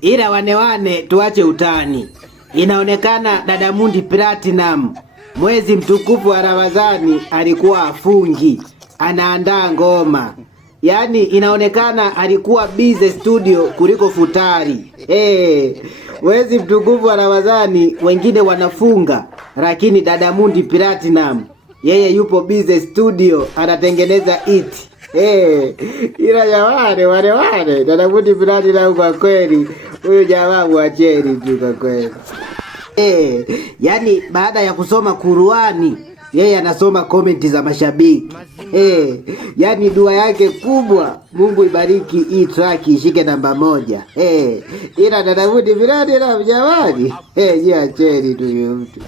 Ila wane tuache utani. Inaonekana dada Mundi Platinum mwezi mtukufu wa Ramadhani alikuwa afungi, anaandaa ngoma. Yaani inaonekana alikuwa busy studio kuliko futari. Mwezi mtukufu wa Ramadhani wengine wanafunga, lakini dada Mundi Platinum yeye yupo busy studio anatengeneza iti. Ila jamani wale dada Mundi Platinum kwa kweli huyu jamaa mwacheni tu kwa kweli. Yaani baada ya kusoma Qur'ani yeye anasoma komenti za mashabiki. Yaani dua yake kubwa, Mungu ibariki hii track ishike namba 1. Ila dada Mundi Platinum jamani, jiacheni tu mtu.